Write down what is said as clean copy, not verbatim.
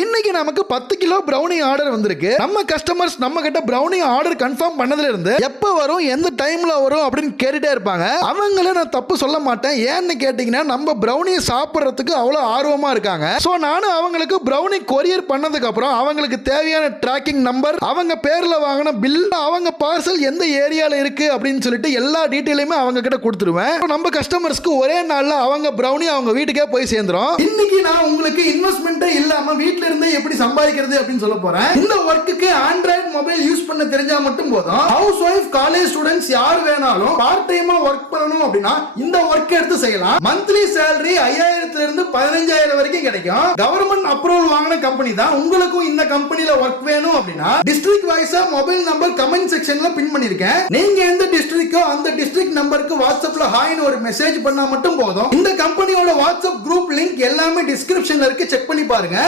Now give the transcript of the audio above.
இன்னைக்கு நமக்கு 10 kilo brownie order வந்திருக்கு. நம்ம கஸ்டமர்ஸ் நம்ம கிட்ட பிரவுனி ஆர்டர் கன்ஃபார்ம் பண்ணதுல இருந்து எப்ப வரும், எந்த டைம்ல வரும் அப்படின்னு கேட்டுட்டே இருப்பாங்க. அவங்கள நான் தப்பு சொல்ல மாட்டேன். ஏன்னு கேட்டீங்கன்னா நம்ம பிரவுனியை சாப்பிட்றதுக்கு அவ்வளோ ஆர்வமா இருக்காங்க. ஸோ நானும் அவங்களுக்கு பிரவுனி கொரியர் பண்ணதுக்கு அப்புறம் அவங்களுக்கு தேவையான ட்ராக்கிங் நம்பர், அவங்க பேர்ல வாங்கின பில், அவங்க பார்சல் எந்த ஏரியால இருக்கு அப்படின்னு சொல்லிட்டு எல்லா டீட்டெயிலுமே அவங்க கிட்ட கொடுத்துருவேன். நம்ம கஸ்டமர்ஸ்க்கு ஒரே நாள்ல அவங்க பிரவுனி அவங்க வீட்டுக்கே போய் சேர்ந்துரும். இன்னைக்கு நான் உங்களுக்கு இன்வெஸ்ட்மெண்ட்டே இல்லாம வீட்ல இருந்து எப்படி சம்பாதிக்கிறது அப்படின்னு சொல்ல போறேன். இந்த ஒர்க்குக்கு ஆண்ட்ராய்டு மொபைல் யூஸ் பண்ண தெரிஞ்சா மட்டும் போதும். ஹவுஸ் ஒய்ஃப், காலேஜ் ஸ்டூடெண்ட்ஸ் யார் வேணாலும் பார்ட் டைமா ஒர்க் பண்ணணும் அப்படின்னா இந்த ஒர்க் எடுத்து செய்யலாம். மந்த்லி சேலரி 5000 இருந்து 15000 வரைக்கும் கிடைக்கும். கவர்மெண்ட் அப்ரூவல் வாங்கின கம்பெனி தான். உங்களுக்கும் இந்த கம்பெனில ஒர்க் வேணும் அப்படின்னா டிஸ்ட்ரிக்ட் வைஸா மொபைல் நம்பர் கமெண்ட் செக்ஷன்ல பின் பண்ணிருக்கேன். நீங்க எந்த டிஸ்ட்ரிக்டோ அந்த டிஸ்ட்ரிக்ட் நம்பருக்கு வாட்ஸ்அப்ல ஹாய்னு ஒரு மெசேஜ் பண்ணா மட்டும் போதும். இந்த கம்பெனியோட வாட்ஸ்அப் குரூப் லிங்க் எல்லாமே டிஸ்கிரிப்ஷன்ல இருக்கு, செக் பண்ணி பாருங்க.